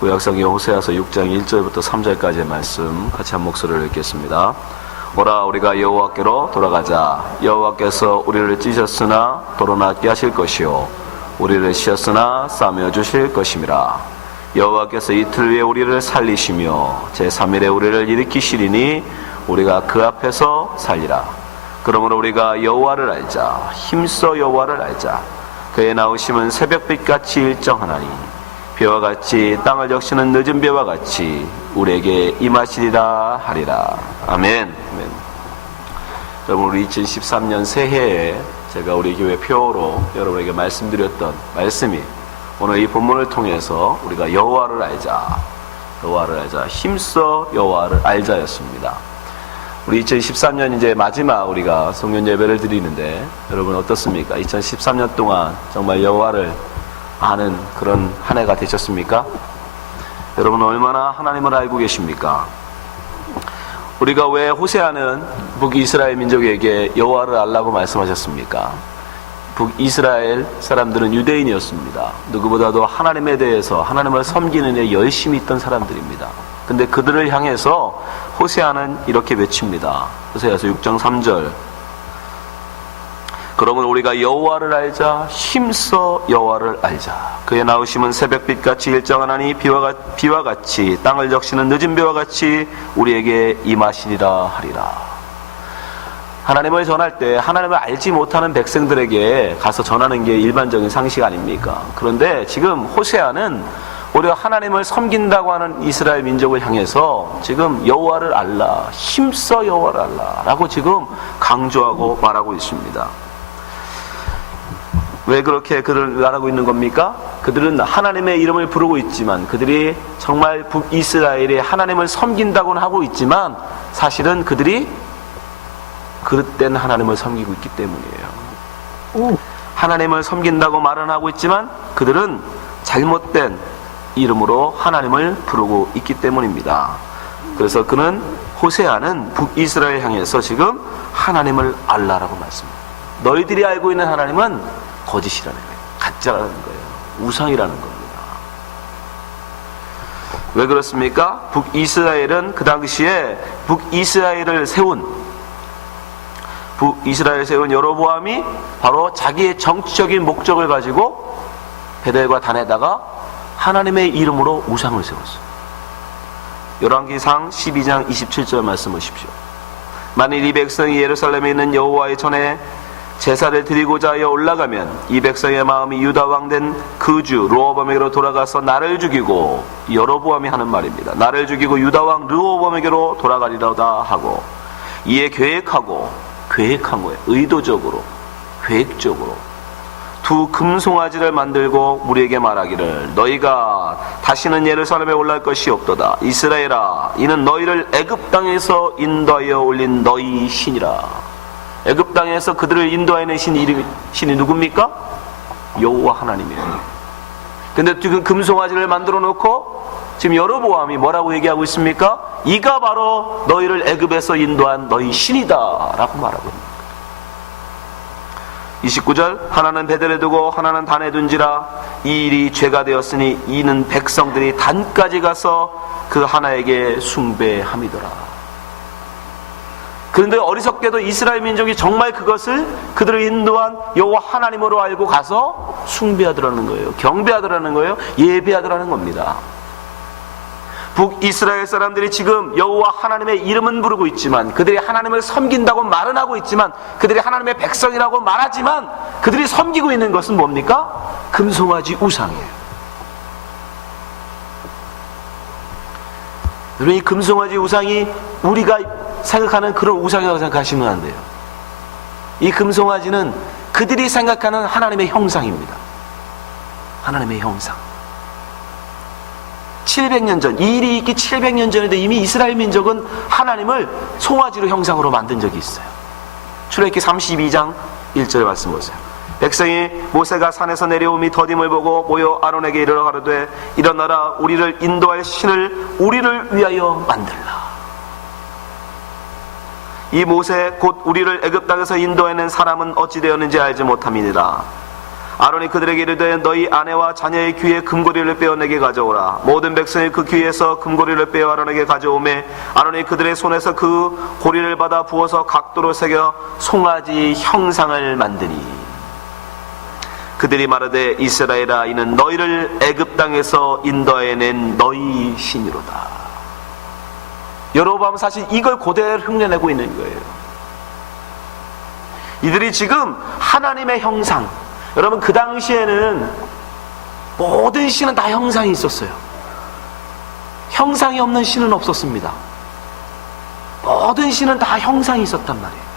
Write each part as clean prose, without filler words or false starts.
구약성경 호세아서 6장 1절부터 3절까지의 말씀 같이 한 목소리를 읽겠습니다. 오라 우리가 여호와께로 돌아가자. 여호와께서 우리를 찢었으나 도로낫게 하실 것이요 우리를 씌었으나 싸매어 주실 것임이라. 여호와께서 이틀 후에 우리를 살리시며 제3일에 우리를 일으키시리니 우리가 그 앞에서 살리라. 그러므로 우리가 여호와를 알자. 힘써 여호와를 알자. 그의 나오심은 새벽빛같이 일정하나니 비와 같이 땅을 적시는 늦은 비와 같이 우리에게 임하시리라 하리라. 아멘. 아멘. 여러분, 우리 2013년 새해에 제가 우리 교회 표어로 여러분에게 말씀드렸던 말씀이 오늘 이 본문을 통해서 우리가 여호와를 알자, 여호와를 알자, 힘써 여호와를 알자였습니다. 우리 2013년 이제 마지막 우리가 성년 예배를 드리는데 여러분 어떻습니까? 2013년 동안 정말 여호와를 아는 그런 한 해가 되셨습니까? 여러분 얼마나 하나님을 알고 계십니까? 우리가 왜 호세아는 북이스라엘 민족에게 여호와를 알라고 말씀하셨습니까? 북이스라엘 사람들은 유대인이었습니다. 누구보다도 하나님에 대해서 하나님을 섬기는 데 열심히 있던 사람들입니다. 근데 그들을 향해서 호세아는 이렇게 외칩니다. 호세아서 6장 3절. 그러면 우리가 여호와를 알자. 힘써 여호와를 알자. 그의 나오심은 새벽빛같이 일정하나니 비와 같이 땅을 적시는 늦은 비와 같이 우리에게 임하시리라 하리라. 하나님을 전할 때 하나님을 알지 못하는 백성들에게 가서 전하는 게 일반적인 상식 아닙니까? 그런데 지금 호세아는 우리가 하나님을 섬긴다고 하는 이스라엘 민족을 향해서 지금 여호와를 알라, 힘써 여호와를 알라 라고 지금 강조하고 말하고 있습니다. 왜 그렇게 그를 말하고 있는 겁니까? 그들은 하나님의 이름을 부르고 있지만, 그들이 정말 북이스라엘이 하나님을 섬긴다고는 하고 있지만 사실은 그들이 그릇된 하나님을 섬기고 있기 때문이에요. 하나님을 섬긴다고 말은 하고 있지만 그들은 잘못된 이름으로 하나님을 부르고 있기 때문입니다. 그래서 그는 호세아는 북이스라엘 향해서 지금 하나님을 알라라고 말씀합니다. 너희들이 알고 있는 하나님은 거짓이라는 거예요. 가짜라는 거예요. 우상이라는 겁니다. 왜 그렇습니까? 북이스라엘은 그 당시에 북이스라엘을 세운 여로보암이 바로 자기의 정치적인 목적을 가지고 베델과 단에다가 하나님의 이름으로 우상을 세웠어요. 열왕기상 12장 27절 말씀 보십시오. 만일 이 백성이 예루살렘에 있는 여호와의 전에 제사를 드리고자 하여 올라가면 이 백성의 마음이 유다 왕된 그 주 르호보암에게로 돌아가서 나를 죽이고, 여로보암이 하는 말입니다. 나를 죽이고 유다 왕 르호보암에게로 돌아가리로다 하고, 이에 계획한 거예요. 의도적으로, 계획적으로 두 금송아지를 만들고 우리에게 말하기를 너희가 다시는 예루살렘에 올라갈 것이 없도다. 이스라엘아, 이는 너희를 애굽 땅에서 인도하여 올린 너희 신이라. 애굽 땅에서 그들을 인도하는 신이 누굽니까? 여호와 하나님이에요. 근데 지금 금송아지를 만들어 놓고 지금 여로보암이 뭐라고 얘기하고 있습니까? 이가 바로 너희를 애굽에서 인도한 너희 신이다 라고 말하고 있습니다. 29절. 하나는 베델에 두고 하나는 단에 둔지라. 이 일이 죄가 되었으니 이는 백성들이 단까지 가서 그 하나에게 숭배함이더라. 그런데 어리석게도 이스라엘 민족이 정말 그것을 그들을 인도한 여호와 하나님으로 알고 가서 숭배하더라는 거예요. 경배하더라는 거예요. 예배하더라는 겁니다. 북이스라엘 사람들이 지금 여호와 하나님의 이름은 부르고 있지만, 그들이 하나님을 섬긴다고 말은 하고 있지만, 그들이 하나님의 백성이라고 말하지만 그들이 섬기고 있는 것은 뭡니까? 금송아지 우상이에요. 여러분, 이 금송아지 우상이 우리가 생각하는 그런 우상이라고 생각하시면 안 돼요. 이 금송아지는 그들이 생각하는 하나님의 형상입니다. 하나님의 형상. 700년 전, 이 일이 있기 700년 전에도 이미 이스라엘 민족은 하나님을 송아지로 형상으로 만든 적이 있어요. 출애굽기 32장 1절 말씀 보세요. 백성이 모세가 산에서 내려오미 더딤을 보고 모여 아론에게 이르러 가로되 일어나라, 우리를 인도할 신을 우리를 위하여 만들라. 이 모세 곧 우리를 애굽 땅에서 인도해낸 사람은 어찌 되었는지 알지 못함이니라. 아론이 그들에게 이르되 너희 아내와 자녀의 귀에 금고리를 빼어 내게 가져오라. 모든 백성이 그 귀에서 금고리를 빼어 아론에게 가져오매 아론이 그들의 손에서 그 고리를 받아 부어서 각도로 새겨 송아지 형상을 만드니 그들이 말하되 이스라엘아 이는 너희를 애굽 땅에서 인도해낸 너희 신이로다. 여로보암은 사실 이걸 그대로 흉내내고 있는 거예요. 이들이 지금 하나님의 형상, 여러분 그 당시에는 모든 신은 다 형상이 있었어요. 형상이 없는 신은 없었습니다. 모든 신은 다 형상이 있었단 말이에요.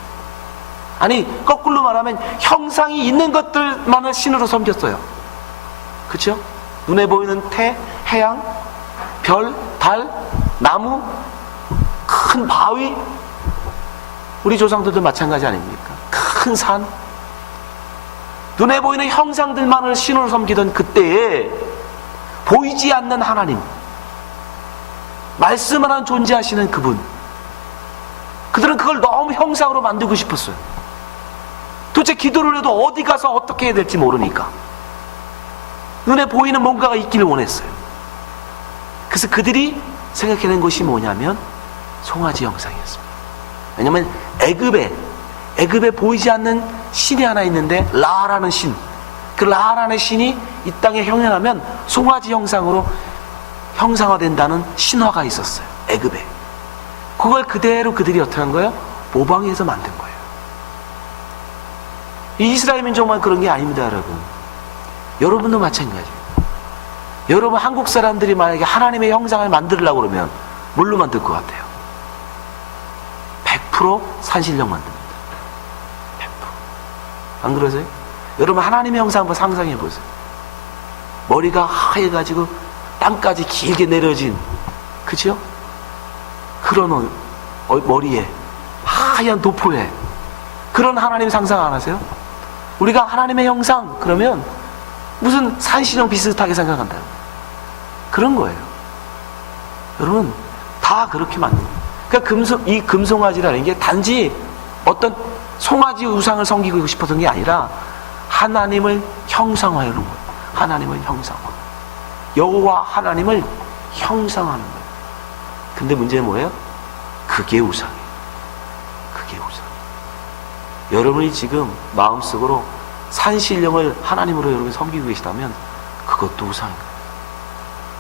아니 거꾸로 말하면 형상이 있는 것들만을 신으로 섬겼어요. 그렇죠? 눈에 보이는 태, 해양, 별, 달, 나무, 큰 바위, 우리 조상들도 마찬가지 아닙니까? 큰 산, 눈에 보이는 형상들만을 신으로 섬기던 그때에 보이지 않는 하나님, 말씀을 한 존재하시는 그분, 그들은 그걸 너무 형상으로 만들고 싶었어요. 도대체 기도를 해도 어디 가서 어떻게 해야 될지 모르니까 눈에 보이는 뭔가가 있기를 원했어요. 그래서 그들이 생각해낸 것이 뭐냐면 송아지 형상이었습니다. 왜냐하면 애굽에 보이지 않는 신이 하나 있는데 라라는 신, 그 라라는 신이 이 땅에 형행하면 송아지 형상으로 형상화된다는 신화가 있었어요. 애굽에. 그걸 그대로 그들이 어떻게 한 거예요? 모방해서 만든 거예요. 이 이스라엘 민족만 그런 게 아닙니다, 여러분. 여러분도 마찬가지예요. 여러분 한국 사람들이 만약에 하나님의 형상을 만들려고 그러면 뭘로 만들 것 같아요? 100% 산신령 만듭니다. 100%. 안 그러세요? 여러분 하나님의 형상 한번 상상해 보세요. 머리가 하얘가지고 땅까지 길게 내려진, 그죠? 그런 머리에 하얀 도포에 그런 하나님 상상 안 하세요? 우리가 하나님의 형상 그러면 무슨 산신령 비슷하게 생각한다. 그런 거예요. 여러분 다 그렇게 만든 거예요. 그러니까 이 금송아지라는 게 단지 어떤 송아지 우상을 섬기고 싶었던 게 아니라 하나님을 형상화하는 거예요. 하나님을 형상화. 여호와 하나님을 형상화하는 거예요. 근데 문제는 뭐예요? 그게 우상이에요. 그게 우상. 여러분이 지금 마음속으로 산신령을 하나님으로 여러분이 섬기고 계시다면 그것도 우상입니다.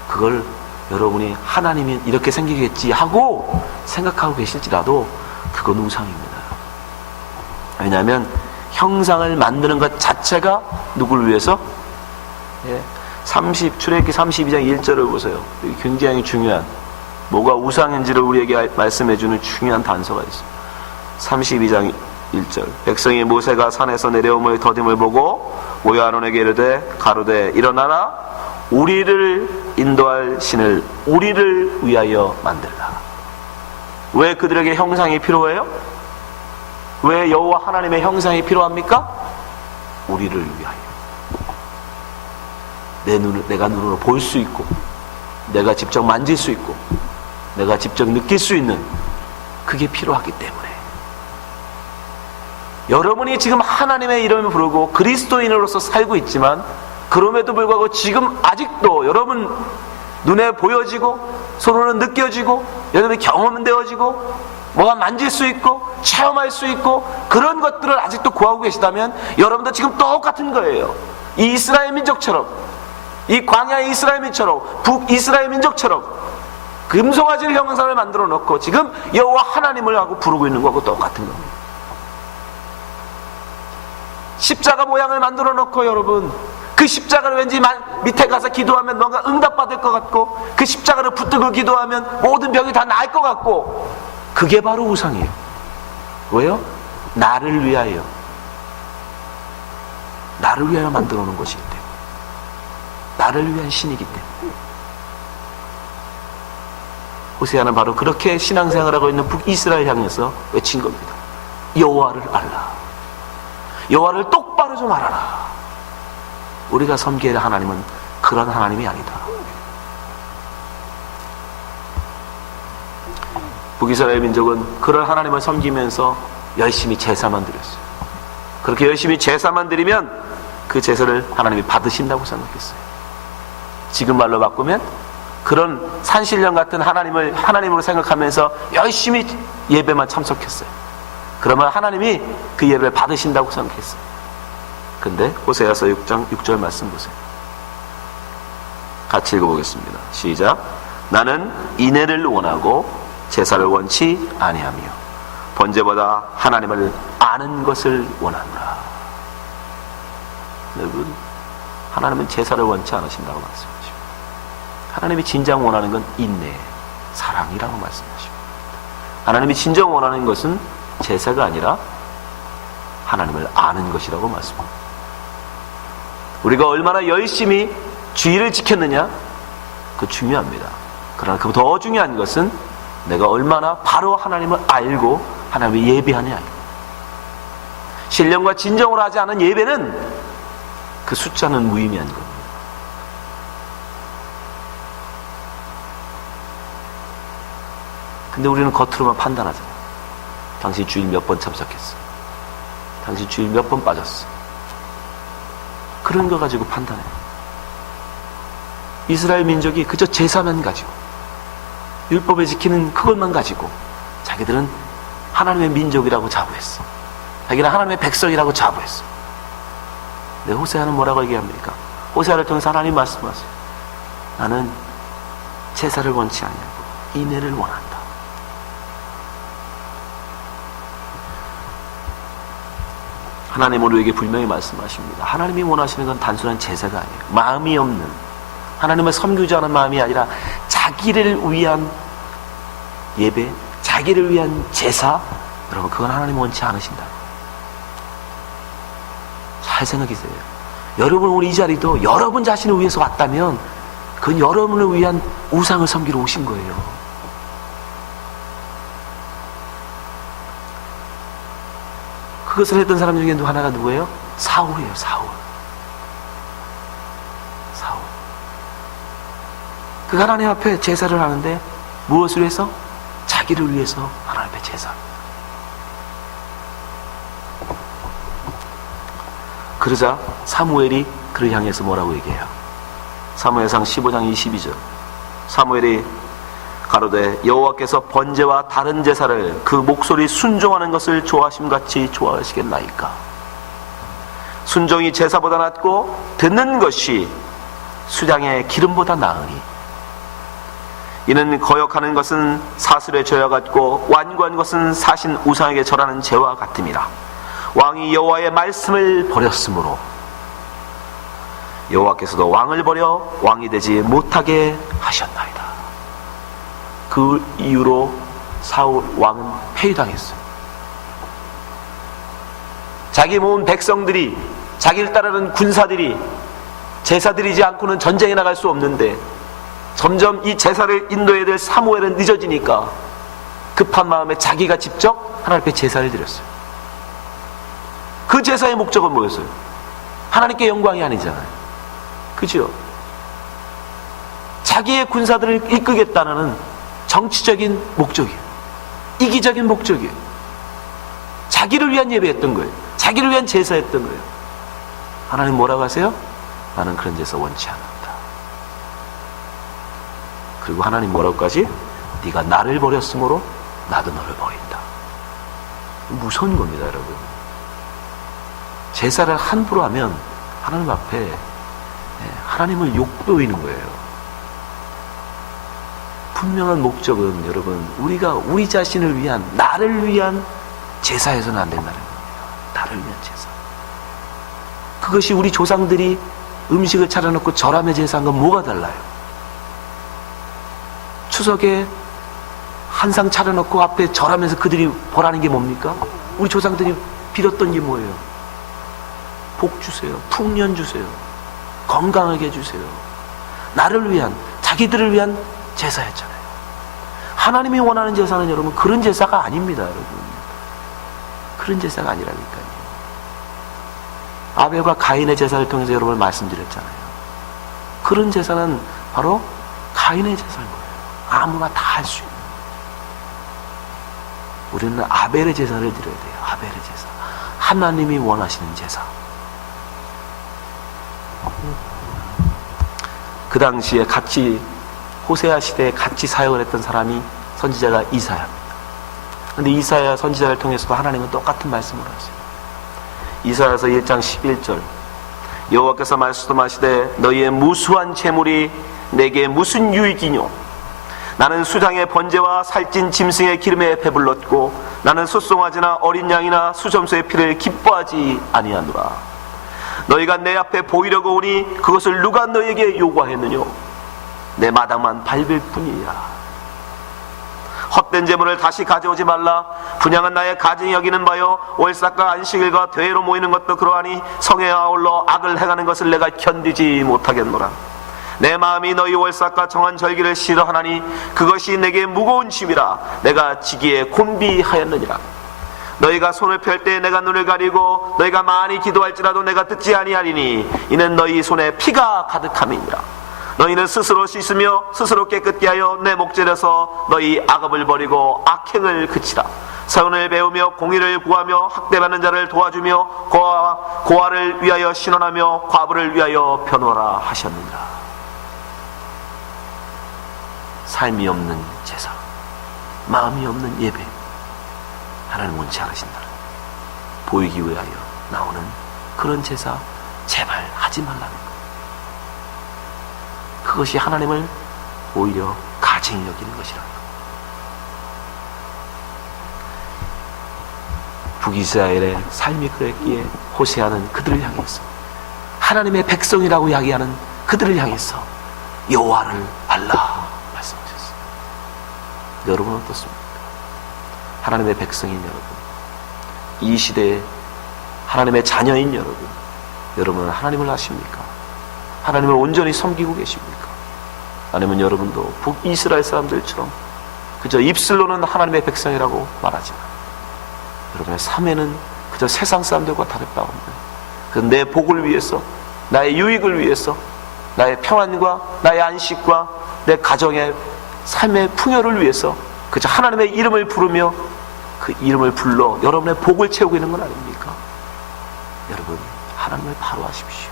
그걸 여러분이 하나님이 이렇게 생기겠지 하고 생각하고 계실지라도 그건 우상입니다. 왜냐하면 형상을 만드는 것 자체가 누구를 위해서? 출애굽기 32장 1절을 보세요. 굉장히 중요한, 뭐가 우상인지를 우리에게 말씀해주는 중요한 단서가 있습니다. 32장 1절. 백성이 모세가 산에서 내려옴을 더딤을 보고 모여 아론에게 이르되 가로되 일어나라, 우리를 인도할 신을 우리를 위하여 만들라. 왜 그들에게 형상이 필요해요? 왜 여호와 하나님의 형상이 필요합니까? 우리를 위하여. 내가 눈으로 볼 수 있고, 내가 직접 만질 수 있고, 내가 직접 느낄 수 있는, 그게 필요하기 때문에. 여러분이 지금 하나님의 이름을 부르고 그리스도인으로서 살고 있지만 그럼에도 불구하고 지금 아직도 여러분 눈에 보여지고 손으로 느껴지고 여러분이 경험되어지고 뭐가 만질 수 있고 체험할 수 있고 그런 것들을 아직도 구하고 계시다면 여러분도 지금 똑같은 거예요. 이 이스라엘 민족처럼, 이 광야의 이스라엘 민족처럼, 북이스라엘 민족처럼 금송아지를 형상을 만들어 놓고 지금 여호와 하나님을 하고 부르고 있는 거하고 똑같은 겁니다. 십자가 모양을 만들어 놓고 여러분 그 십자가를 왠지 밑에 가서 기도하면 뭔가 응답받을 것 같고 그 십자가를 붙들고 기도하면 모든 병이 다 나을 것 같고, 그게 바로 우상이에요. 왜요? 나를 위하여 만들어 놓은 것이기 때문에, 나를 위한 신이기 때문에. 호세아는 바로 그렇게 신앙생활하고 있는 북이스라엘 향해서 외친 겁니다. 여호와를 알라. 여호와를 똑바로 좀 알아라. 우리가 섬겨야 할 하나님은 그런 하나님이 아니다. 북이스라엘 민족은 그런 하나님을 섬기면서 열심히 제사만 드렸어요. 그렇게 열심히 제사만 드리면 그 제사를 하나님이 받으신다고 생각했어요. 지금 말로 바꾸면 그런 산신령 같은 하나님을 하나님으로 생각하면서 열심히 예배만 참석했어요. 그러면 하나님이 그 예배를 받으신다고 생각했어요. 근데 호세아서 6장 6절 말씀 보세요. 같이 읽어보겠습니다. 시작. 나는 인애를 원하고 제사를 원치 아니하며 번제보다 하나님을 아는 것을 원하노라. 여러분, 하나님은 제사를 원치 않으신다고 말씀하십니다. 하나님이 진정 원하는 건 인내, 사랑이라고 말씀하십니다. 하나님이 진정 원하는 것은 제사가 아니라 하나님을 아는 것이라고 말씀합니다. 우리가 얼마나 열심히 주의를 지켰느냐, 그거 중요합니다. 그러나 그 더 중요한 것은 내가 얼마나 바로 하나님을 알고 하나님을 예배하냐. 신령과 진정으로 하지 않은 예배는 그 숫자는 무의미한 겁니다. 근데 우리는 겉으로만 판단하잖아요. 당신 주일 몇 번 참석했어? 당신 주일 몇 번 빠졌어? 그런 거 가지고 판단해요. 이스라엘 민족이 그저 제사만 가지고 율법을 지키는 그것만 가지고 자기들은 하나님의 민족이라고 자부했어. 자기는 하나님의 백성이라고 자부했어. 근데 호세아는 뭐라고 얘기합니까? 호세아를 통해서 하나님 말씀하세요. 나는 제사를 원치 않냐고 인애를 원한다. 하나님 우리에게 분명히 말씀하십니다. 하나님이 원하시는 건 단순한 제사가 아니에요. 마음이 없는, 하나님을 섬기지 않은 마음이 아니라 자기를 위한 예배, 자기를 위한 제사, 여러분 그건 하나님 원치 않으신다. 잘 생각하세요. 여러분 오늘 이 자리도 여러분 자신을 위해서 왔다면 그건 여러분을 위한 우상을 섬기러 오신 거예요. 그것을 했던 사람 중에 하나가 누구예요? 사울이에요. 사울. 그 하나님 앞에 제사를 하는데 무엇을 해서? 자기를 위해서 하나님 앞에 제사. 그러자 사무엘이 그를 향해서 뭐라고 얘기해요? 사무엘상 15장 22절. 사무엘이 가로되 여호와께서 번제와 다른 제사를 그 목소리 순종하는 것을 좋아하심같이 좋아하시겠나이까. 순종이 제사보다 낫고 듣는 것이 수량의 기름보다 나으니 이는 거역하는 것은 사슬에 죄와 같고 완고한 것은 사신 우상에게 절하는 죄와 같음이라. 왕이 여호와의 말씀을 버렸으므로 여호와께서도 왕을 버려 왕이 되지 못하게 하셨나이다. 그 이후로 사울 왕은 폐위당했어요. 자기 모은 백성들이, 자기를 따르는 군사들이 제사 드리지 않고는 전쟁에 나갈 수 없는데 점점 이 제사를 인도해야 될 사무엘은 늦어지니까 급한 마음에 자기가 직접 하나님 앞에 제사를 드렸어요. 그 제사의 목적은 뭐였어요? 하나님께 영광이 아니잖아요. 그죠? 자기의 군사들을 이끌겠다는 정치적인 목적이에요. 이기적인 목적이에요. 자기를 위한 예배했던 거예요. 자기를 위한 제사했던 거예요. 하나님 뭐라고 하세요? 나는 그런 제사 원치 않는다. 그리고 하나님 뭐라고까지? 네가 나를 버렸으므로 나도 너를 버린다. 무서운 겁니다, 여러분. 제사를 함부로 하면 하나님 앞에 하나님을 욕보이는 거예요. 분명한 목적은 여러분 우리가 우리 자신을 위한, 나를 위한 제사해서는 안 된다는 겁니다. 나를 위한 제사. 그것이 우리 조상들이 음식을 차려놓고 절함의 제사한 건 뭐가 달라요? 추석에 한상 차려놓고 앞에 절하면서 그들이 벌하는 게 뭡니까? 우리 조상들이 빌었던 게 뭐예요? 복 주세요. 풍년 주세요. 건강하게 해주세요. 나를 위한, 자기들을 위한 제사였잖아요. 하나님이 원하는 제사는 여러분 그런 제사가 아닙니다. 여러분 그런 제사가 아니라니까요. 아벨과 가인의 제사를 통해서 여러분 말씀드렸잖아요. 그런 제사는 바로 가인의 제사인 거예요. 아무나 다 할 수 있는. 우리는 아벨의 제사를 드려야 돼요. 아벨의 제사. 하나님이 원하시는 제사. 그 당시에 같이 호세아 시대에 같이 사역을 했던 사람이 선지자가 이사야입니다. 그런데 이사야 선지자를 통해서도 하나님은 똑같은 말씀을 하세요. 이사야서 1장 11절 여호와께서 말씀하시되 너희의 무수한 재물이 내게 무슨 유익이뇨? 나는 수장의 번제와 살찐 짐승의 기름에 배불렀고 나는 소송아지나 어린 양이나 수점소의 피를 기뻐하지 아니하노라. 너희가 내 앞에 보이려고 오니 그것을 누가 너희에게 요구하였느뇨? 내 마당만 밟을 뿐이야. 헛된 재물을 다시 가져오지 말라. 분양은 나의 가증이 여기는 바요 월삭과 안식일과 대회로 모이는 것도 그러하니 성에 아울러 악을 행하는 것을 내가 견디지 못하겠노라. 내 마음이 너희 월삭과 정한 절기를 싫어하나니 그것이 내게 무거운 짐이라 내가 지기에 곤비하였느니라. 너희가 손을 펼 때 내가 눈을 가리고 너희가 많이 기도할지라도 내가 듣지 아니하리니 이는 너희 손에 피가 가득함이니라. 너희는 스스로 씻으며 스스로 깨끗게 하여 내 목전에서 너희 악업을 버리고 악행을 그치라. 선을 배우며 공의를 구하며 학대받는 자를 도와주며 고아를 위하여 신원하며 과부를 위하여 변호하라 하셨느니라. 삶이 없는 제사, 마음이 없는 예배, 하나님 원치 않으신다. 보이기 위하여 나오는 그런 제사 제발 하지 말라는 것. 그것이 하나님을 오히려 가증히 여기는 것이라는 것. 북이스라엘의 삶이 그랬기에 호세아는 그들을 향해서 하나님의 백성이라고 이야기하는 그들을 향해서 여호와를 알라 말씀하셨습니다. 여러분 어떻습니까? 하나님의 백성인 여러분, 이 시대에 하나님의 자녀인 여러분, 여러분은 하나님을 아십니까? 하나님을 온전히 섬기고 계십니까? 아니면 여러분도 북이스라엘 사람들처럼 그저 입술로는 하나님의 백성이라고 말하지만 여러분의 삶에는 그저 세상 사람들과 다를 바 없는 그 내 복을 위해서, 나의 유익을 위해서, 나의 평안과 나의 안식과 내 가정의 삶의 풍요를 위해서 그저 하나님의 이름을 부르며 그 이름을 불러 여러분의 복을 채우고 있는 건 아닙니까? 여러분, 하나님을 바로 아십시오.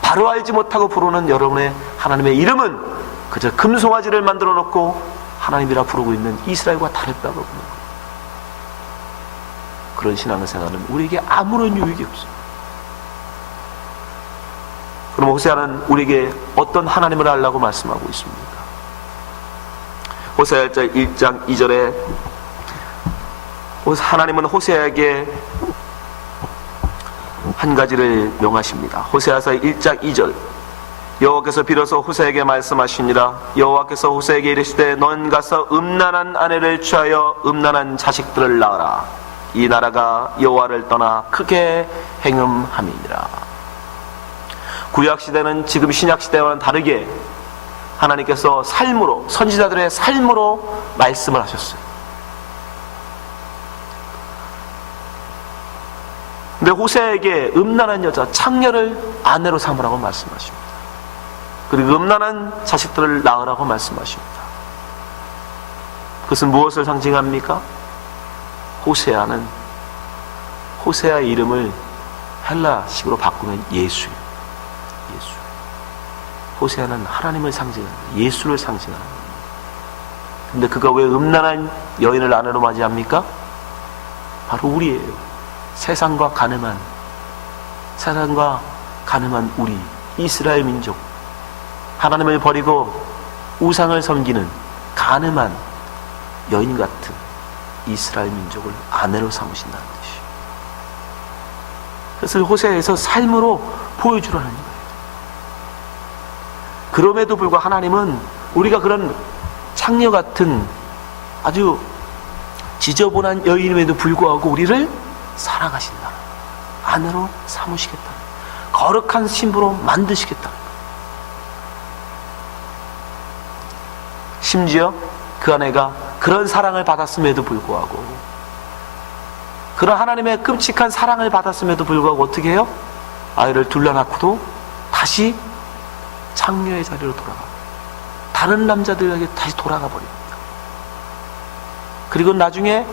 바로 알지 못하고 부르는 여러분의 하나님의 이름은 그저 금송아지를 만들어 놓고 하나님이라 부르고 있는 이스라엘과 다를 바가 없는 거예요. 그런 신앙생활은 우리에게 아무런 유익이 없어요. 그럼 호세아는 우리에게 어떤 하나님을 알라고 말씀하고 있습니까? 호세아 1장 2절에 하나님은 호세아에게 한 가지를 명하십니다. 호세아서 1장 2절 여호와께서 비로소 호세아에게 말씀하시니라. 여호와께서 호세아에게 이르시되 넌 가서 음란한 아내를 취하여 음란한 자식들을 낳으라. 이 나라가 여호와를 떠나 크게 행음함이니라. 구약시대는 지금 신약시대와는 다르게 하나님께서 삶으로, 선지자들의 삶으로 말씀을 하셨어요. 근데 호세아에게 음란한 여자, 창녀를 아내로 삼으라고 말씀하십니다. 그리고 음란한 자식들을 낳으라고 말씀하십니다. 그것은 무엇을 상징합니까? 호세아는 호세아의 이름을 헬라식으로 바꾸면 예수예요. 예수. 호세아는 하나님을 상징합니다. 예수를 상징하는 겁니다. 근데 그가 왜 음란한 여인을 아내로 맞이합니까? 바로 우리예요. 세상과 가늠한 우리 이스라엘 민족, 하나님을 버리고 우상을 섬기는 가늠한 여인 같은 이스라엘 민족을 아내로 삼으신다는 뜻이에요. 그것을 호세아에서 삶으로 보여주라는 거예요. 그럼에도 불구하고 하나님은 우리가 그런 창녀 같은 아주 지저분한 여인임에도 불구하고 우리를 사랑하신다. 아내로 삼으시겠다. 거룩한 신부로 만드시겠다. 심지어 그 아내가 그런 사랑을 받았음에도 불구하고, 그런 하나님의 끔찍한 사랑을 받았음에도 불구하고 어떻게 해요? 아이를 둘러놓고도 다시 창녀의 자리로 돌아가, 다른 남자들에게 다시 돌아가 버립니다. 그리고 나중에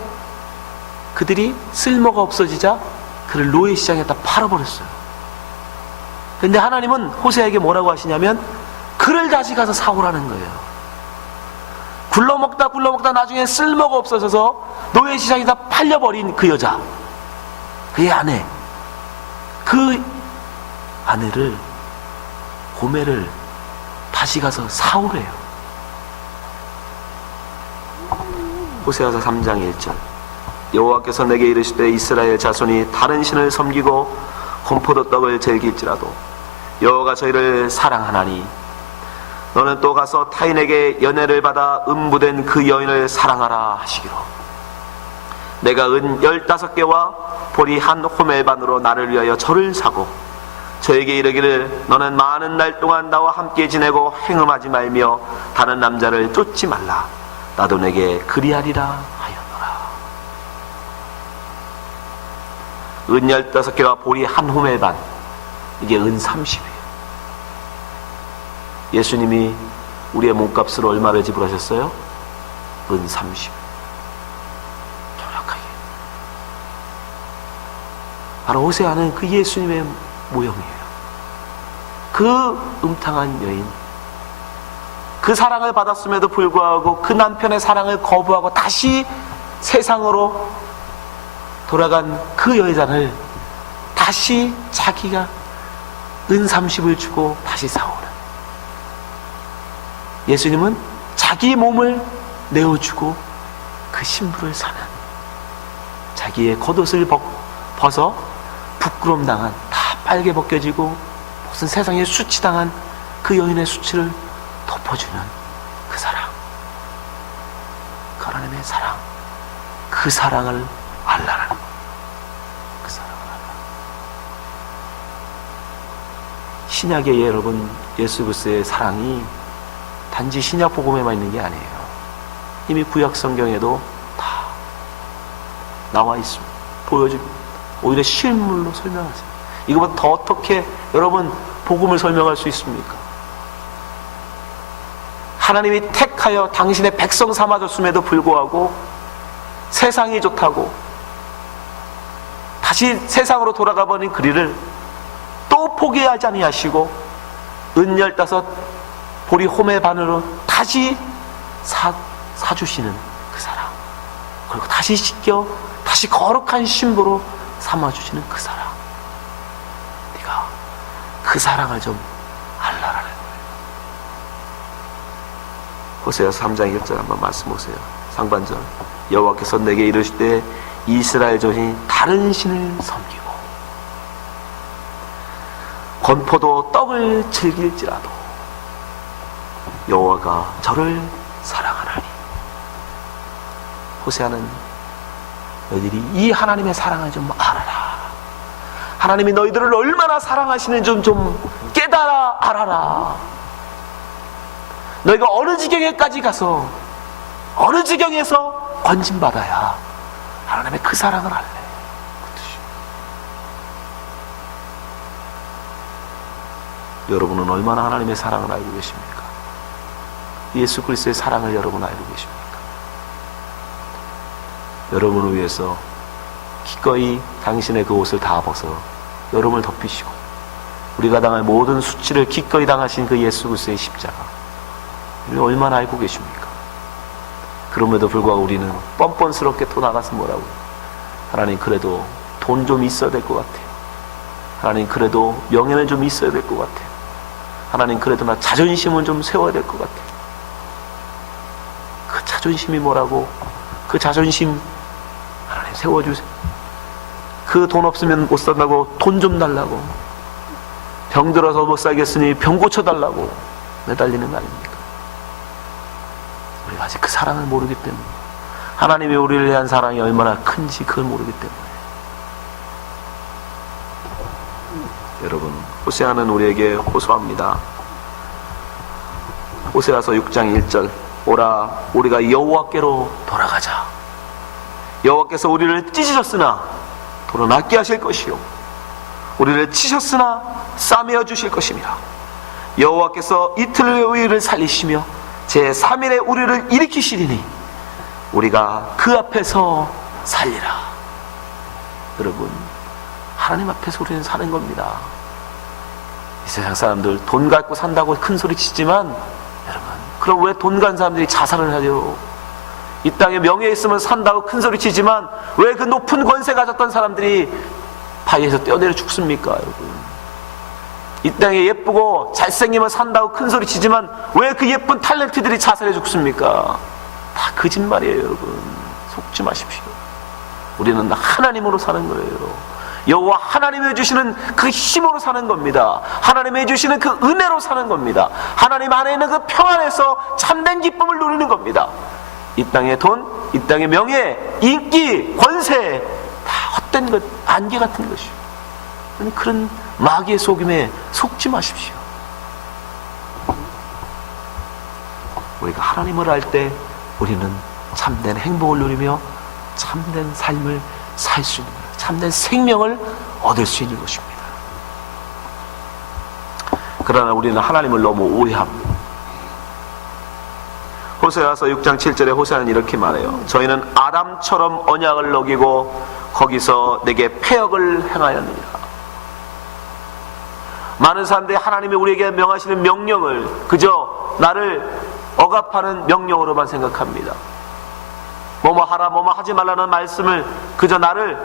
그들이 쓸모가 없어지자 그를 노예 시장에다 팔아버렸어요. 근데 하나님은 호세아에게 뭐라고 하시냐면 그를 다시 가서 사오라는 거예요. 굴러먹다 나중에 쓸모가 없어져서 노예시장에다 팔려버린 그 여자, 그의 아내, 그 아내를, 고멜을 다시 가서 사오래요. 호세아서 3장 1절 여호와께서 내게 이르시되 이스라엘 자손이 다른 신을 섬기고 건포도 떡을 즐길지라도 여호와가 저희를 사랑하나니 너는 또 가서 타인에게 연애를 받아 음부된 그 여인을 사랑하라 하시기로 내가 은 15개와 보리 한 호멜반으로 나를 위하여 저를 사고 저에게 이르기를 너는 많은 날 동안 나와 함께 지내고 행음하지 말며 다른 남자를 쫓지 말라 나도 내게 그리하리라 하였노라. 은 15개와 보리 한 호멜반, 이게 은 30이에요. 예수님이 우리의 몸값을 얼마를 지불하셨어요? 은 30. 정확하게. 바로 호세아는 그 예수님의 모형이에요. 그 음탕한 여인, 그 사랑을 받았음에도 불구하고 그 남편의 사랑을 거부하고 다시 세상으로 돌아간 그 여자를 다시 자기가 은 30을 주고 다시 사오는, 예수님은 자기 몸을 내어주고 그 신부를 사는, 자기의 겉옷을 벗어 부끄럼 당한, 다 빨개 벗겨지고 무슨 세상에 수치당한 그 여인의 수치를 덮어주는 그 사랑, 그 하나님의 사랑, 그 사랑을 알라라는 것, 그 사랑을 알라. 신약의 여러분, 예수 그리스도의 사랑이 단지 신약 복음에만 있는 게 아니에요. 이미 구약 성경에도 다 나와 있습니다. 보여줍니다. 오히려 실물로 설명하세요. 이거보다 더 어떻게 여러분 복음을 설명할 수 있습니까? 하나님이 택하여 당신의 백성 삼아줬음에도 불구하고 세상이 좋다고 다시 세상으로 돌아가 버린 그리를 또 포기하지 아니하시고 은 15 보리 호멜반으로 다시 사주시는 그 사랑, 그리고 다시 씻겨 다시 거룩한 신부로 삼아주시는 그 사랑, 네가 그 사랑을 좀 알라라는 거예요. 호세아서 3장 1절 한번 말씀 보세요. 상반절 여호와께서 내게 이르시되 이스라엘 자손이 다른 신을 섬기고 건포도 떡을 즐길지라도 여호와가 저를 사랑하나니. 호세아는 너희들이 이 하나님의 사랑을 좀 알아라. 하나님이 너희들을 얼마나 사랑하시는지 좀 깨달아 알아라. 너희가 어느 지경에까지 가서 어느 지경에서 건진받아야 하나님의 그 사랑을 알래. 그 뜻이에요. 여러분은 얼마나 하나님의 사랑을 알고 계십니까? 예수 그리스도의 사랑을 여러분 알고 계십니까? 여러분을 위해서 기꺼이 당신의 그 옷을 다 벗어 여러분을 덮이시고 우리가 당할 모든 수치를 기꺼이 당하신 그 예수 그리스도의 십자가, 우리는 얼마나 알고 계십니까? 그럼에도 불구하고 우리는 뻔뻔스럽게 또 나가서 뭐라고, 하나님 그래도 돈 좀 있어야 될 것 같아요. 하나님 그래도 명예는 좀 있어야 될 것 같아요. 하나님 그래도 나 자존심은 좀 세워야 될 것 같아요. 그 자존심이 뭐라고? 그 자존심 하나님 세워주세요. 그 돈 없으면 못 산다고 돈 좀 달라고, 병들어서 못 살겠으니 병 고쳐달라고 매달리는 거 아닙니까? 우리가 아직 그 사랑을 모르기 때문에, 하나님이 우리를 위한 사랑이 얼마나 큰지 그걸 모르기 때문에. 여러분, 호세아는 우리에게 호소합니다. 호세아서 6장 1절 오라 우리가 여호와께로 돌아가자. 여호와께서 우리를 찢으셨으나 도로 낫게 하실 것이요 우리를 치셨으나 싸매어 주실 것입니다. 여호와께서 이틀 후에 우리를 살리시며 제3일에 우리를 일으키시리니 우리가 그 앞에서 살리라. 여러분, 하나님 앞에서 우리는 사는 겁니다. 이 세상 사람들 돈 갖고 산다고 큰 소리 치지만, 여러분, 그럼 왜 돈 간 사람들이 자살을 하죠? 이 땅에 명예 있으면 산다고 큰 소리 치지만 왜 그 높은 권세 가졌던 사람들이 바위에서 뛰어내려 죽습니까, 여러분? 이 땅에 예쁘고 잘생기면 산다고 큰 소리 치지만 왜 그 예쁜 탤런트들이 자살해 죽습니까? 다 거짓말이에요, 여러분. 속지 마십시오. 우리는 하나님으로 사는 거예요. 여호와 하나님이 주시는 그 힘으로 사는 겁니다. 하나님이 주시는 그 은혜로 사는 겁니다. 하나님 안에 있는 그 평안에서 참된 기쁨을 누리는 겁니다. 이 땅의 돈, 이 땅의 명예, 인기, 권세 다 헛된 것, 안개 같은 것이요. 그런 마귀의 속임에 속지 마십시오. 우리가 하나님을 알 때 우리는 참된 행복을 누리며 참된 삶을 살 수 있는 거예요. 참된 생명을 얻을 수 있는 것입니다. 그러나 우리는 하나님을 너무 오해합니다. 호세아서 6장 7절에 호세아는 이렇게 말해요. 저희는 아담처럼 언약을 어기고 거기서 내게 패역을 행하였느니라. 많은 사람들이 하나님이 우리에게 명하시는 명령을 그저 나를 억압하는 명령으로만 생각합니다. 뭐뭐 하라 뭐뭐 하지 말라는 말씀을 그저 나를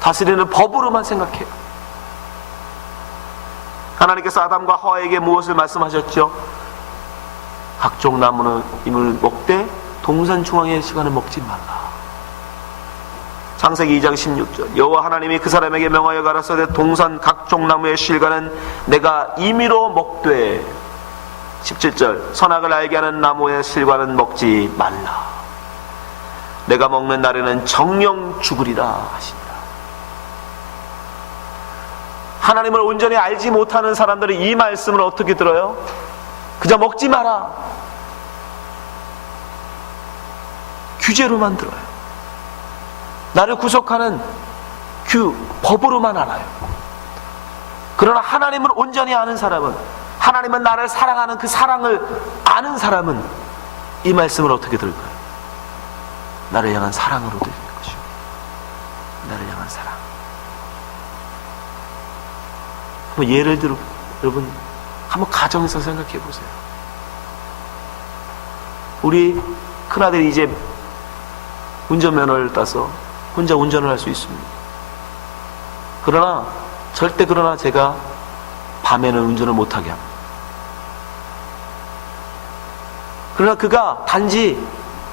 다스리는 법으로만 생각해요. 하나님께서 아담과 하와에게 무엇을 말씀하셨죠? 각종 나무는 임을 먹되 동산 중앙의 시간을 먹지 말라. 창세기 2장 16절 여호와 하나님이 그 사람에게 명하여 가라사대 동산 각종 나무의 실과는 내가 임의로 먹되 17절 선악을 알게 하는 나무의 실과는 먹지 말라. 내가 먹는 날에는 정령 죽으리라 하시니라. 하나님을 온전히 알지 못하는 사람들이 이 말씀을 어떻게 들어요? 그저 먹지 마라, 규제로만 들어요. 나를 구속하는 법으로만 알아요. 그러나 하나님을 온전히 아는 사람은, 하나님은 나를 사랑하는 그 사랑을 아는 사람은 이 말씀을 어떻게 들을까요? 나를 향한 사랑으로 들리는 것이요. 나를 향한 사랑. 뭐 예를 들어 여러분 한번 가정에서 생각해 보세요. 우리 큰아들이 이제 운전면허를 따서 혼자 운전을 할 수 있습니다. 그러나 제가 밤에는 운전을 못하게 합니다. 그러나 그가 단지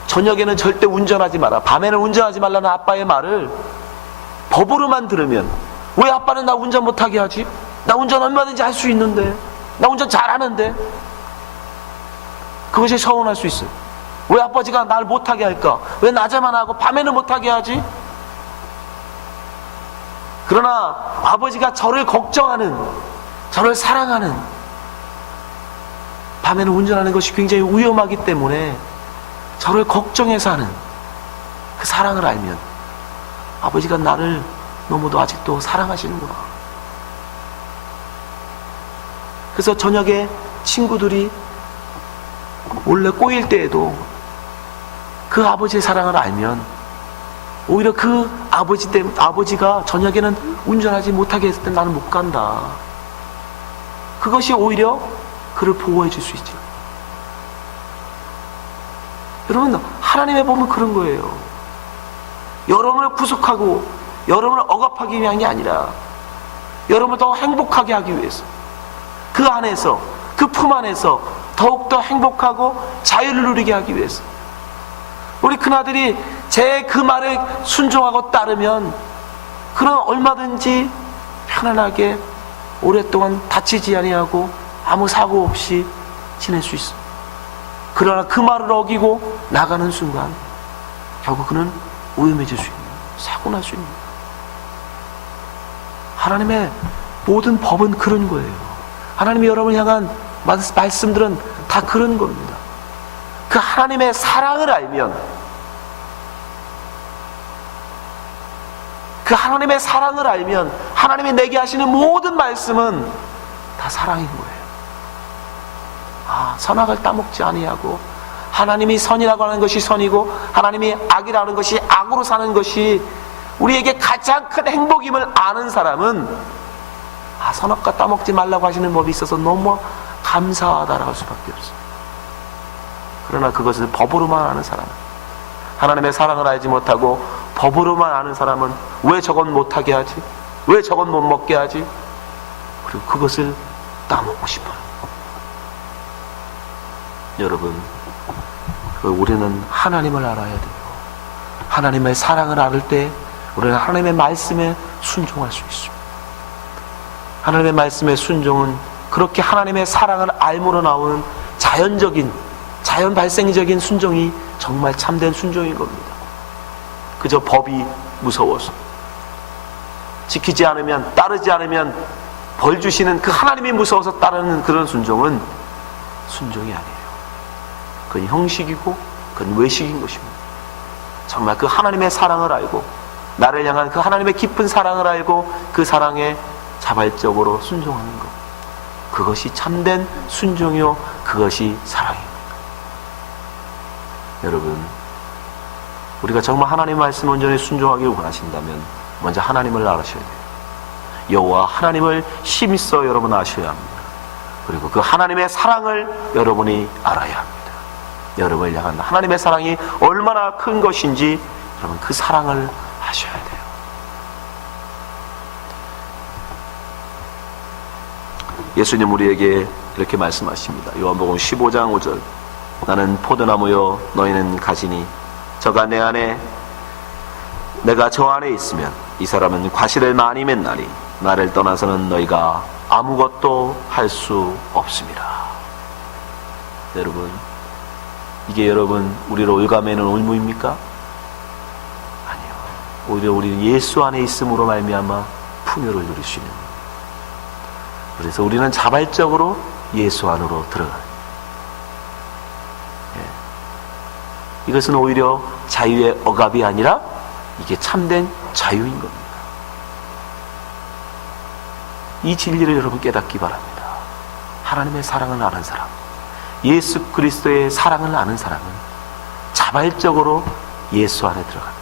저녁에는 절대 운전하지 마라, 밤에는 운전하지 말라는 아빠의 말을 법으로만 들으면, 왜 아빠는 나 운전 못하게 하지? 나 운전 얼마든지 할 수 있는데, 나 운전 잘하는데. 그것이 서운할 수 있어요. 왜 아버지가 날 못하게 할까? 왜 낮에만 하고 밤에는 못하게 하지? 그러나 아버지가 저를 걱정하는, 저를 사랑하는, 밤에는 운전하는 것이 굉장히 위험하기 때문에 저를 걱정해서 하는 그 사랑을 알면, 아버지가 나를 너무도 아직도 사랑하시는구나. 그래서 저녁에 친구들이 몰래 꼬일 때에도 그 아버지의 사랑을 알면, 오히려 그 아버지가 저녁에는 운전하지 못하게 했을 때 나는 못 간다, 그것이 오히려 그를 보호해 줄 수 있죠. 여러분, 하나님의 법은 그런 거예요. 여러분을 구속하고 여러분을 억압하기 위한 게 아니라 여러분을 더 행복하게 하기 위해서, 그 안에서, 그 품 안에서 더욱더 행복하고 자유를 누리게 하기 위해서. 우리 큰아들이 제 그 말에 순종하고 따르면 그는 얼마든지 편안하게 오랫동안 다치지 아니하고 아무 사고 없이 지낼 수 있습니다. 그러나 그 말을 어기고 나가는 순간 결국 그는 위험해질 수 있는, 사고 날 수 있는. 하나님의 모든 법은 그런 거예요. 하나님이 여러분을 향한 말씀들은 다 그런 겁니다. 그 하나님의 사랑을 알면, 그 하나님의 사랑을 알면 하나님이 내게 하시는 모든 말씀은 다 사랑인 거예요. 선악을 따먹지 아니하고, 하나님이 선이라고 하는 것이 선이고 하나님이 악이라는 것이 악으로 사는 것이 우리에게 가장 큰 행복임을 아는 사람은 선악과 따먹지 말라고 하시는 법이 있어서 너무 감사하다라고 할 수밖에 없어요. 그러나 그것을 법으로만 아는 사람은, 하나님의 사랑을 알지 못하고 법으로만 아는 사람은 왜 저건 못하게 하지? 왜 저건 못 먹게 하지? 그리고 그것을 따먹고 싶어요. 여러분, 우리는 하나님을 알아야 되고, 하나님의 사랑을 알을 때 우리는 하나님의 말씀에 순종할 수 있습니다. 하나님의 말씀의 순종은 그렇게 하나님의 사랑을 알므로 나오는 자연 발생적인 순종이 정말 참된 순종인 겁니다. 그저 법이 무서워서 지키지 않으면, 따르지 않으면 벌 주시는 그 하나님이 무서워서 따르는 그런 순종은 순종이 아니에요. 그건 형식이고 그건 외식인 것입니다. 정말 그 하나님의 사랑을 알고, 나를 향한 그 하나님의 깊은 사랑을 알고 그 사랑에 자발적으로 순종하는 것, 그것이 참된 순종이요, 그것이 사랑입니다. 여러분, 우리가 정말 하나님의 말씀 온전히 순종하기를 원하신다면 먼저 하나님을 알아셔야 돼요. 여호와 하나님을 힘써 여러분 아셔야 합니다. 그리고 그 하나님의 사랑을 여러분이 알아야 합니다. 여러분을 향한 하나님의 사랑이 얼마나 큰 것인지 여러분 그 사랑을 아셔야 돼요. 예수님 우리에게 이렇게 말씀하십니다. 요한복음 15장 5절, 나는 포도나무요 너희는 가지니 저가 내 안에 내가 저 안에 있으면 이 사람은 과실을 많이 맺나니 나를 떠나서는 너희가 아무것도 할 수 없습니다. 여러분, 이게 여러분 우리를 올가매는 올무입니까? 아니요. 오히려 우리는 예수 안에 있음으로 말미암아 풍요를 누릴 수 있는 겁니다. 그래서 우리는 자발적으로 예수 안으로 들어가요. 이것은 오히려 자유의 억압이 아니라 이게 참된 자유인 겁니다. 이 진리를 여러분 깨닫기 바랍니다. 하나님의 사랑을 아는 사람, 예수 그리스도의 사랑을 아는 사람은 자발적으로 예수 안에 들어갑니다.